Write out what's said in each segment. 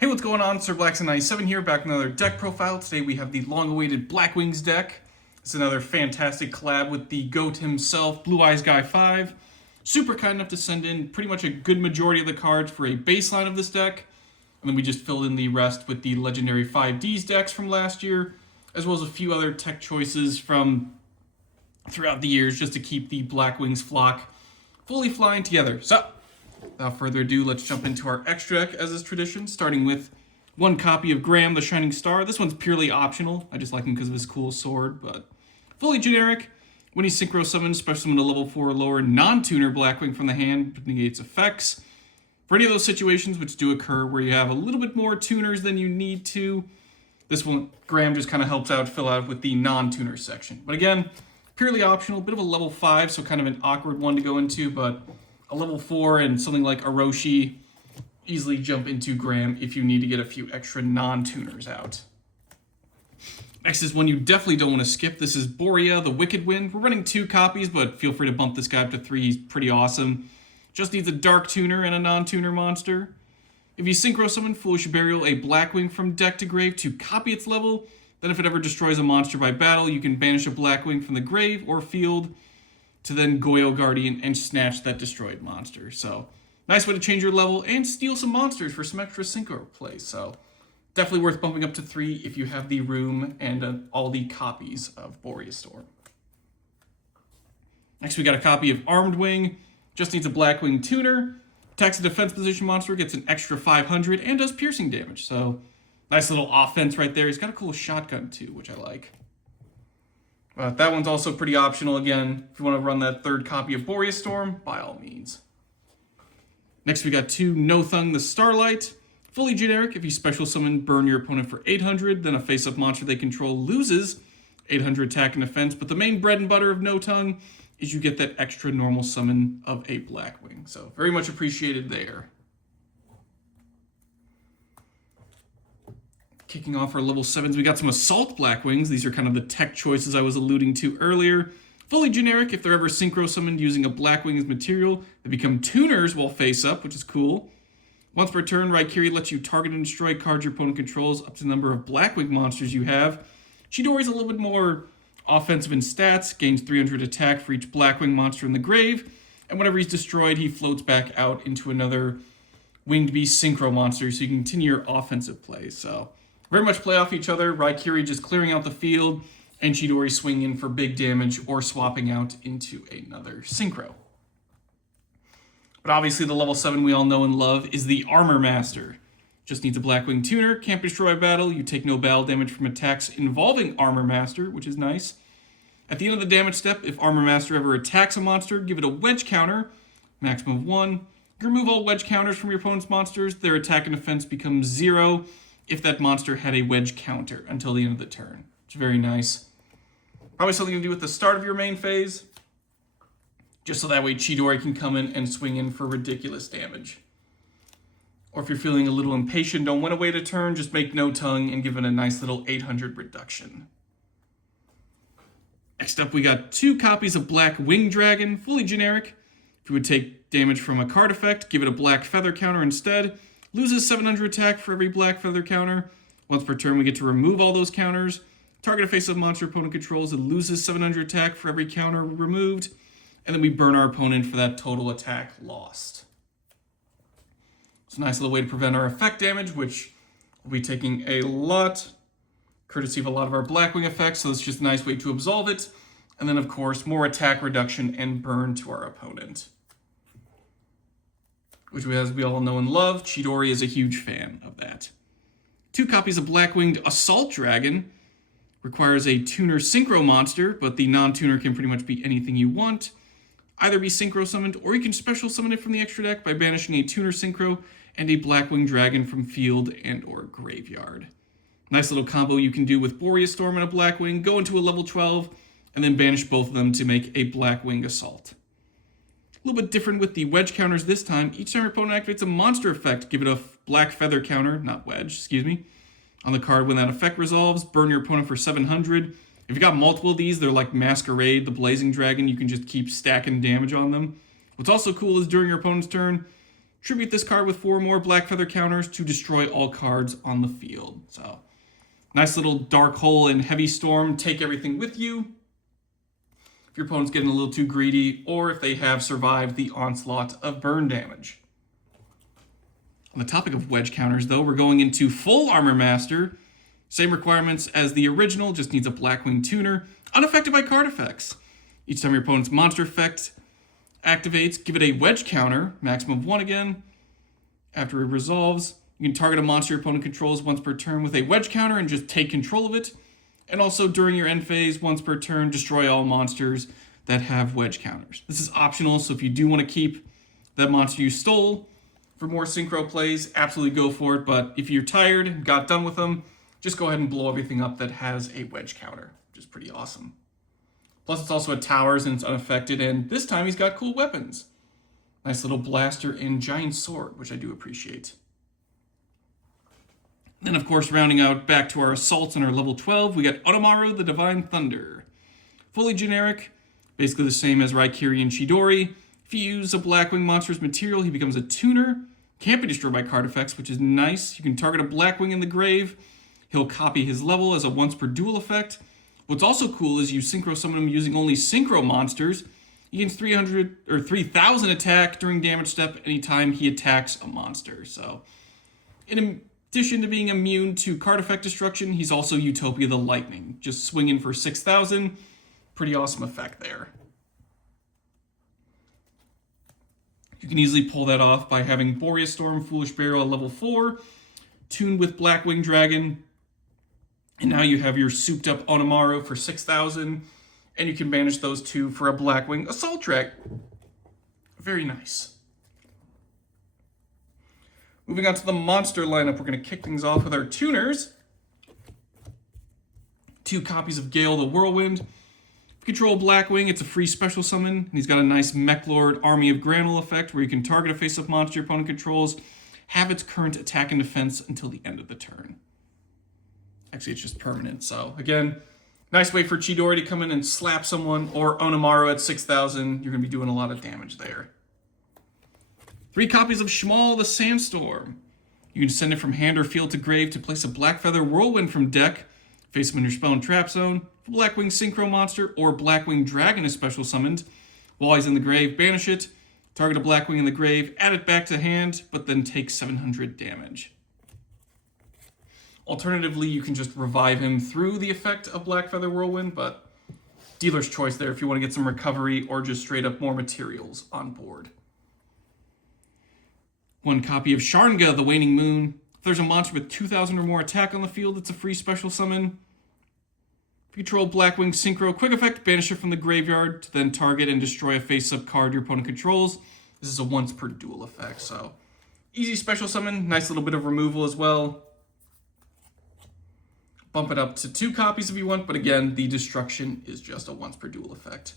Hey, what's going on? Sir Blackson97 here, back with another deck profile. Today we have the long-awaited Blackwings deck. It's another fantastic collab with the GOAT himself, BlueEyesGuy5. Super kind enough to send in pretty much a good majority of the cards for a baseline of this deck. And then we just filled in the rest with the legendary 5Ds decks from last year, as well as a few other tech choices from throughout the years just to keep the Blackwings flock fully flying together. So, without further ado, let's jump into our extra deck as is tradition, starting with one copy of Graham the Shining Star. This one's purely optional. I just like him because of his cool sword, but fully generic. When he synchro summons, special summon a level 4 or lower non-tuner Blackwing from the hand, negates effects. For any of those situations which do occur where you have a little bit more tuners than you need to, this one, Graham just kind of helps out fill out with the non-tuner section. But again, purely optional, bit of a level 5, so kind of an awkward one to go into, but a level 4 and something like Orochi, easily jump into Graham if you need to get a few extra non-tuners out. Next is one you definitely don't want to skip. This is Borea, the Wicked Wind. We're running 2 copies, but feel free to bump this guy up to 3. He's pretty awesome. Just needs a Dark Tuner and a non-tuner monster. If you synchro summon Foolish Burial, a Blackwing from deck to grave to copy its level, then if it ever destroys a monster by battle, you can banish a Blackwing from the grave or field to then YuGiOh Guardian and snatch that destroyed monster. So, nice way to change your level and steal some monsters for some extra synchro plays. So, definitely worth bumping up to 3 if you have the room and all the copies of Borea Storm. Next, we got a copy of Armed Wing. Just needs a Blackwing tuner. Attacks a defense position monster, gets an extra 500, and does piercing damage. So, nice little offense right there. He's got a cool shotgun too, which I like. That one's also pretty optional again. If you want to run that 3rd copy of Borea Storm, by all means. Next we got 2 Nothung the Starlight. Fully generic. If you special summon, burn your opponent for 800, then a face-up monster they control loses 800 attack and defense. But the main bread and butter of Nothung is you get that extra normal summon of a Blackwing. So very much appreciated there. Kicking off our level 7s, we got some Assault Blackwings. These are kind of the tech choices I was alluding to earlier. Fully generic. If they're ever synchro summoned using a Blackwing as material, they become tuners while face up, which is cool. Once per turn, Raikiri lets you target and destroy cards your opponent controls up to the number of Blackwing monsters you have. Chidori's a little bit more offensive in stats, gains 300 attack for each Blackwing monster in the grave, and whenever he's destroyed, he floats back out into another Winged Beast synchro monster, so you can continue your offensive plays. So, very much play off each other. Raikiri just clearing out the field, and Chidori swinging in for big damage or swapping out into another synchro. But obviously the level 7 we all know and love is the Armor Master. Just needs a Blackwing tuner, can't be destroyed by battle, you take no battle damage from attacks involving Armor Master, which is nice. At the end of the damage step, if Armor Master ever attacks a monster, give it a wedge counter, maximum of 1. You can remove all wedge counters from your opponent's monsters, their attack and defense becomes 0 if that monster had a wedge counter until the end of the turn. It's very nice. Probably something to do with the start of your main phase, just so that way Chidori can come in and swing in for ridiculous damage. Or if you're feeling a little impatient, don't want to wait a turn, just make Nothung and give it a nice little 800 reduction. Next up, we got 2 copies of Black Wing Dragon, fully generic. If you would take damage from a card effect, give it a Black Feather counter instead. Loses 700 attack for every Black Feather counter. Once per turn, we get to remove all those counters. Target a face-up monster opponent controls and loses 700 attack for every counter removed. And then we burn our opponent for that total attack lost. It's a nice little way to prevent our effect damage, which will be taking a lot, courtesy of a lot of our Blackwing effects, so it's just a nice way to absolve it. And then, of course, more attack reduction and burn to our opponent, which, as we all know and love, Chidori is a huge fan of that. 2 copies of Blackwinged Assault Dragon. Requires a tuner synchro monster, but the non-tuner can pretty much be anything you want. Either be synchro summoned, or you can special summon it from the extra deck by banishing a tuner synchro and a Blackwing Dragon from field and or graveyard. Nice little combo you can do with Borea Storm and a Blackwing, go into a level 12, and then banish both of them to make a Blackwing Assault. A little bit different with the wedge counters this time. Each time your opponent activates a monster effect, give it a Black Feather counter, not wedge, excuse me. On the card when that effect resolves, burn your opponent for 700. If you got multiple of these, they're like Masquerade, the Blazing Dragon, you can just keep stacking damage on them. What's also cool is during your opponent's turn, Tribute this card with 4 more black feather counters to destroy all cards on the field. So, nice little dark hole in Heavy Storm. Take everything with you. If your opponent's getting a little too greedy, or if they have survived the onslaught of burn damage. On the topic of wedge counters, though, we're going into Full Armor Master. Same requirements as the original, just needs a Blackwing tuner. Unaffected by card effects. Each time your opponent's monster effect activates, give it a wedge counter, maximum of 1 again. After it resolves, you can target a monster your opponent controls once per turn with a wedge counter and just take control of it. And also during your end phase, once per turn, destroy all monsters that have wedge counters. This is optional, so if you do want to keep that monster you stole for more synchro plays, absolutely go for it. But if you're tired and got done with them, just go ahead and blow everything up that has a wedge counter, which is pretty awesome. Plus, it's also at towers and it's unaffected, and this time he's got cool weapons. Nice little blaster and giant sword, which I do appreciate. Then, of course, rounding out back to our assaults on our level 12, we got Otamaro, the Divine Thunder. Fully generic, basically the same as Raikiri and Chidori. If you use a Blackwing monster's material, he becomes a tuner. Can't be destroyed by card effects, which is nice. You can target a Blackwing in the grave. He'll copy his level as a once per duel effect. What's also cool is you synchro summon him using only synchro monsters. He gains 300 or 3,000 attack during damage step anytime he attacks a monster. So, in addition to being immune to card effect destruction, he's also Utopia the Lightning. Just swinging for 6,000. Pretty awesome effect there. You can easily pull that off by having Boreas Storm, Foolish Barrel at level 4, tuned with Blackwing Dragon. And now you have your souped up Otamaro for 6,000, and you can banish those two for a Blackwing Assault Dragon. Very nice. Moving on to the monster lineup, we're going to kick things off with our tuners. 2 copies of Gale the Whirlwind. If you control Blackwing, it's a free special summon, and he's got a nice Mechlord Army of Granule effect where you can target a face-up monster your opponent controls, have its current attack and defense until the end of the turn. Actually, it's just permanent. So, again, nice way for Chidori to come in and slap someone, or Otamaro at 6,000. You're going to be doing a lot of damage there. 3 copies of Shmal the Sandstorm. You can send it from hand or field to grave to place a Blackfeather Whirlwind from deck, face him in your spell and trap zone. If a Blackwing Synchro monster or Blackwing Dragon is special summoned, while he's in the grave, banish it, target a Blackwing in the grave, add it back to hand, but then take 700 damage. Alternatively, you can just revive him through the effect of Blackfeather Whirlwind, but dealer's choice there if you want to get some recovery or just straight up more materials on board. 1 copy of Sharnga, the Waning Moon. If there's a monster with 2,000 or more attack on the field, it's a free special summon. If you control Blackwing Synchro, quick effect, banish it from the graveyard to then target and destroy a face-up card your opponent controls. This is a once per duel effect, so easy special summon, nice little bit of removal as well. Bump it up to 2 copies if you want, but again, the destruction is just a once per duel effect.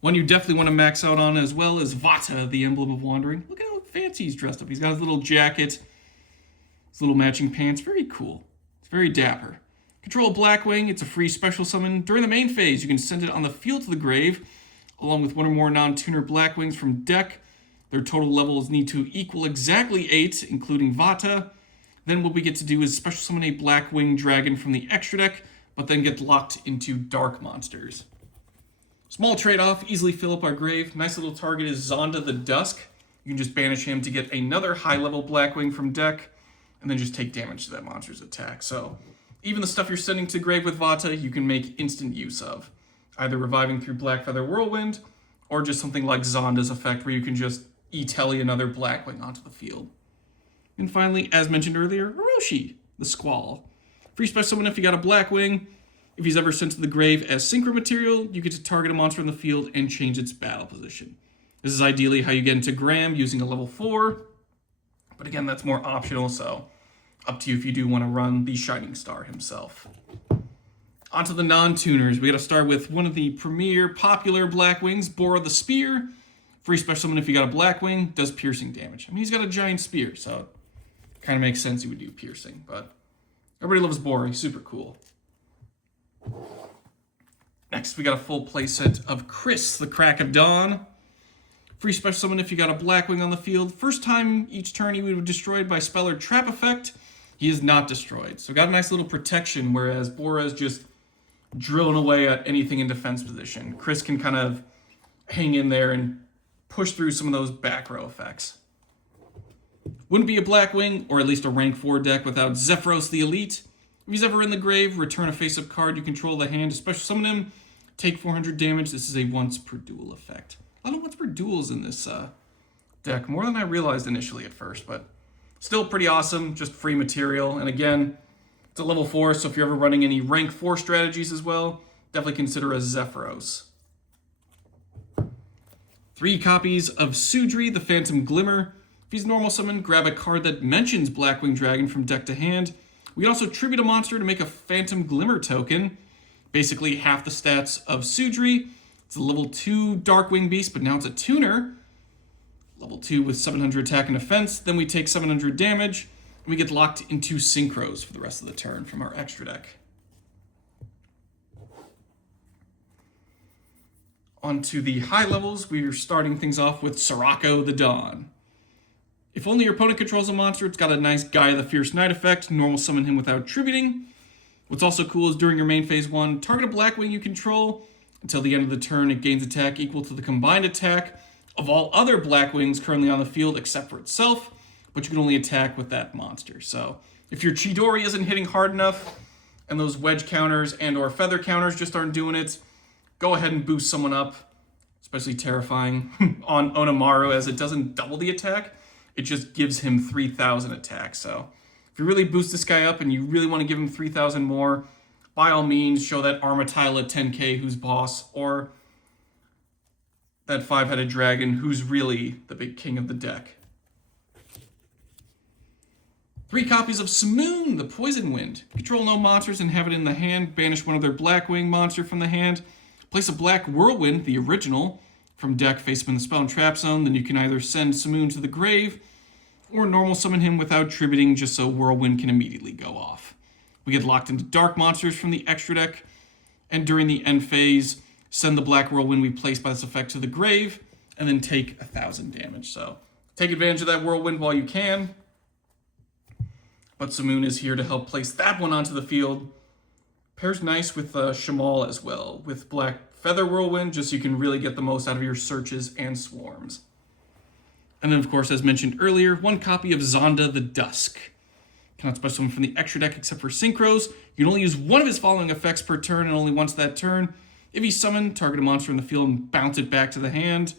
One you definitely want to max out on as well is Vata, the Emblem of Wandering. Look at how fancy he's dressed up. He's got his little jacket, his little matching pants. Very cool. It's very dapper. Control Blackwing. It's a free special summon. During the main phase, you can send it on the field to the grave, along with 1 or more non-tuner Blackwings from deck. Their total levels need to equal exactly 8, including Vata. Then what we get to do is special summon a Blackwing Dragon from the extra deck, but then get locked into dark monsters. Small trade-off, easily fill up our grave. Nice little target is Zonda the Dusk. You can just banish him to get another high-level Blackwing from deck, and then just take damage to that monster's attack. So even the stuff you're sending to grave with Vata, you can make instant use of. Either reviving through Blackfeather Whirlwind, or just something like Zonda's effect, where you can just E-telly another Blackwing onto the field. And finally, as mentioned earlier, Orochi, the Squall. Free special summon if you got a Blackwing. If he's ever sent to the grave as synchro material, you get to target a monster in the field and change its battle position. This is ideally how you get into Graham using a level 4. But again, that's more optional, so up to you if you do want to run the Shining Star himself. Onto the non-tuners. We got to start with one of the premier popular Blackwings, Bora the Spear. Free special summon if you got a Blackwing, does piercing damage. I mean, he's got a giant spear, so kind of makes sense he would do piercing, but everybody loves Bora. He's super cool. Next, we got a full playset of Chris, the Crack of Dawn. Free special summon if you got a Blackwing on the field. First time each turn he would be destroyed by spell or trap effect, he is not destroyed. So got a nice little protection, whereas Bora's just drilling away at anything in defense position. Chris can kind of hang in there and push through some of those back row effects. Wouldn't be a Blackwing, or at least a rank 4 deck, without Zephyros the Elite. If he's ever in the grave, return a face-up card you control the hand to special summon him, take 400 damage. This is a once per duel effect. A lot of once per duels in this deck, more than I realized initially at first, but still pretty awesome, just free material. And again, it's a level 4, so if you're ever running any rank 4 strategies as well, definitely consider a Zephyros. 3 copies of Sudri, the Phantom Glimmer. If he's normal summon, grab a card that mentions Blackwing Dragon from deck to hand. We can also tribute a monster to make a Phantom Glimmer token. Basically half the stats of Sudri. It's a level 2 Darkwing Beast, but now it's a tuner. Level 2 with 700 attack and defense. Then we take 700 damage, and we get locked into synchros for the rest of the turn from our extra deck. On to the high levels, we are starting things off with Sirocco the Dawn. If only your opponent controls a monster, it's got a nice Gaia the Fierce Knight effect. Normal summon him without tributing. What's also cool is during your main phase 1, target a Blackwing you control. Until the end of the turn, it gains attack equal to the combined attack of all other Blackwings currently on the field except for itself, but you can only attack with that monster. So if your Chidori isn't hitting hard enough, and those wedge counters and or feather counters just aren't doing it, go ahead and boost someone up, especially terrifying on Otamaro, as it doesn't double the attack. It just gives him 3,000 attack. So if you really boost this guy up and you really want to give him 3,000 more, by all means, show that Armatile at 10k who's boss, or that 5-headed dragon who's really the big king of the deck. 3 copies of Simoon, the Poison Wind. Control no monsters and have it in the hand. Banish one of their Blackwing monster from the hand. Place a Black Whirlwind, the original, from deck, face up in the spell and trap zone. Then you can either send Simoon to the grave or normal summon him without tributing, just so Whirlwind can immediately go off. We get locked into dark monsters from the extra deck, and during the end phase, send the Black Whirlwind we placed by this effect to the grave, and then take 1,000 damage. So take advantage of that Whirlwind while you can. But Simoon is here to help place that one onto the field. Pairs nice with Shamal as well, with Black Feather Whirlwind, just so you can really get the most out of your searches and swarms. And then, of course, as mentioned earlier, 1 copy of Zonda the Dusk. Cannot special summon from the extra deck except for synchros. You can only use one of his following effects per turn, and only once that turn. If he's summoned, target a monster in the field and bounce it back to the hand.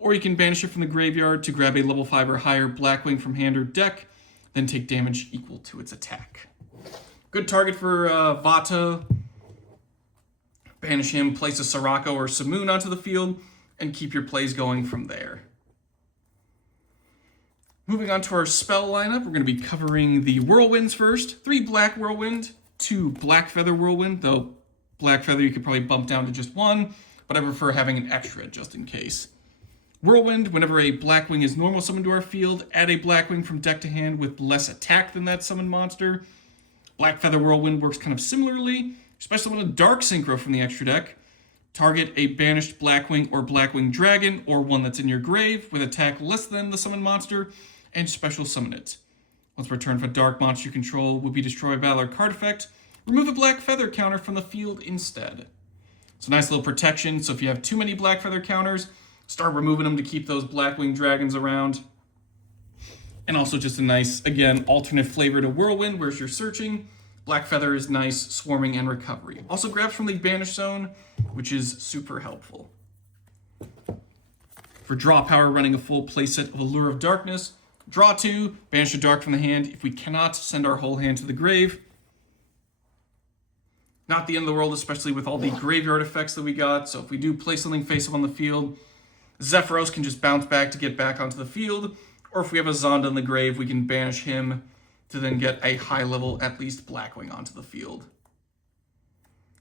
Or you can banish it from the graveyard to grab a level 5 or higher Blackwing from hand or deck, then take damage equal to its attack. Good target for Vata. Banish him, place a Sirocco or Simoon onto the field, and keep your plays going from there. Moving on to our spell lineup, we're going to be covering the Whirlwinds first. 3 Black Whirlwind, 2 Black Feather Whirlwind, though Black Feather you could probably bump down to just 1, but I prefer having an extra just in case. Whirlwind, whenever a Blackwing is normal summoned to our field, add a Blackwing from deck to hand with less attack than that summoned monster. Black Feather Whirlwind works kind of similarly, especially when a Dark Synchro from the extra deck. Target a banished Blackwing or Blackwing Dragon, or one that's in your grave, with attack less than the summoned monster, and special summon it. Once per turn, if a dark monster you control will be destroyed by a card effect, remove a Black Feather counter from the field instead. It's a nice little protection, so if you have too many Black Feather counters, start removing them to keep those Blackwing Dragons around. And also just a nice, again, alternate flavor to Whirlwind, whereas you're searching. Black Feather is nice, swarming and recovery. Also grabs from the Banish Zone, which is super helpful. For draw power, running a full playset of Allure of Darkness. Draw 2, banish a dark from the hand. If we cannot, send our whole hand to the grave. Not the end of the world, especially with all the graveyard effects that we got. So if we do play something face up on the field, Zephyros can just bounce back to get back onto the field. Or if we have a Zonda in the grave, we can banish him to then get a high level, at least Blackwing onto the field.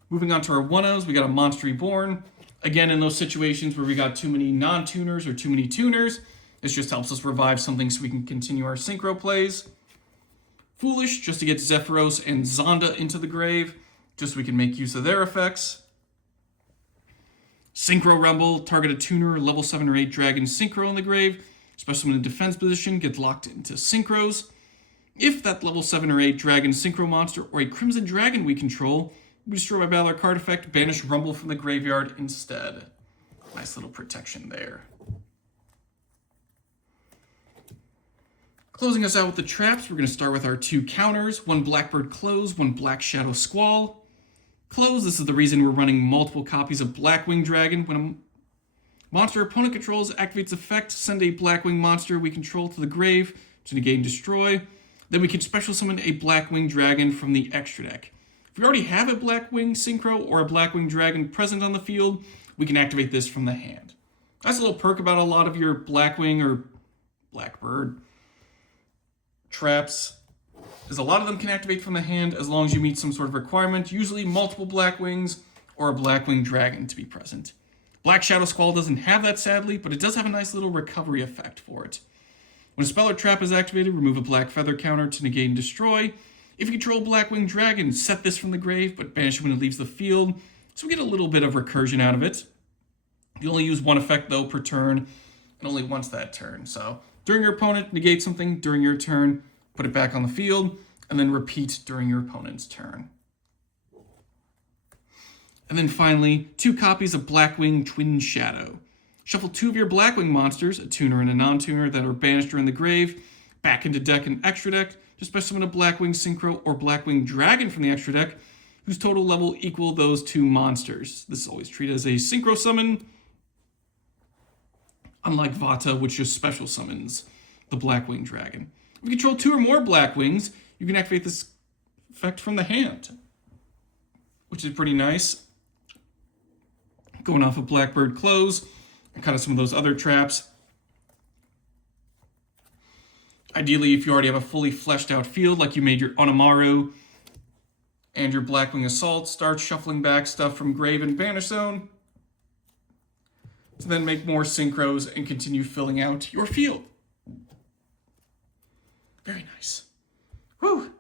Moving on to our 1-0s, we got a Monster Reborn. Again, in those situations where we got too many non-tuners or too many tuners, this just helps us revive something so we can continue our synchro plays. Foolish, just to get Zephyros and Zonda into the grave, just so we can make use of their effects. Synchro Rumble, target a tuner, level 7 or 8 dragon synchro in the grave, especially when in defense position, gets locked into synchros. If that level 7 or 8 dragon synchro monster or a crimson dragon we control, we destroy by battle or card effect, banish Rumble from the graveyard instead. Nice little protection there. Closing us out with the traps, we're going to start with our 2 counters. 1 Blackbird Close, 1 Black Shadow Squall. Close, this is the reason we're running multiple copies of Blackwing Dragon. When a monster opponent controls activates effect, send a Blackwing monster we control to the grave to negate and destroy. Then we can special summon a Blackwing Dragon from the extra deck. If we already have a Blackwing Synchro or a Blackwing Dragon present on the field, we can activate this from the hand. That's a little perk about a lot of your Blackwing or Blackbird traps, is a lot of them can activate from the hand as long as you meet some sort of requirement, usually multiple Blackwings or a Blackwing Dragon to be present. Black Shadow Squall doesn't have that, sadly, but it does have a nice little recovery effect for it. When a spell or trap is activated, remove a Black Feather counter to negate and destroy. If you control Blackwing Dragon, set this from the grave, but banish it when it leaves the field, so we get a little bit of recursion out of it. You only use 1 effect, though, per turn, and only once that turn, so during your opponent, negate something. During your turn, put it back on the field, and then repeat during your opponent's turn. And then finally, 2 copies of Blackwing Twin Shadow. Shuffle 2 of your Blackwing monsters, a tuner and a non-tuner, that are banished or in the grave, back into deck and extra deck, to special summon a Blackwing Synchro or Blackwing Dragon from the extra deck, whose total level equal those 2 monsters. This is always treated as a synchro summon, unlike Vata, which just special summons the Blackwing Dragon. If you control 2 or more Blackwings, you can activate this effect from the hand, which is pretty nice. Going off of Blackbird Close, and kind of some of those other traps. Ideally, if you already have a fully fleshed out field, like you made your Otamaro and your Blackwing Assault, start shuffling back stuff from Grave and Banish Zone, to then make more synchros and continue filling out your field. Very nice. Whew.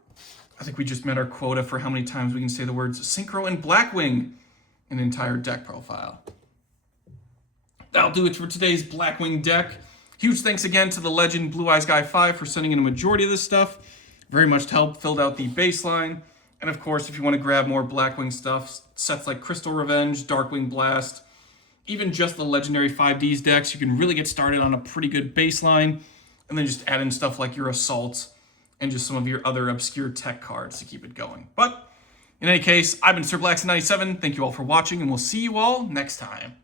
I think we just met our quota for how many times we can say the words Synchro and Blackwing in an entire deck profile. That'll do it for today's Blackwing deck. Huge thanks again to the legend BlueEyesGuy5 for sending in a majority of this stuff. Very much helped, filled out the baseline. And of course, if you want to grab more Blackwing stuff, sets like Crystal Revenge, Darkwing Blast, even just the legendary 5Ds decks, you can really get started on a pretty good baseline, and then just add in stuff like your Assault and just some of your other obscure tech cards to keep it going. But in any case, I've been Sir Blackson97. Thank you all for watching, and we'll see you all next time.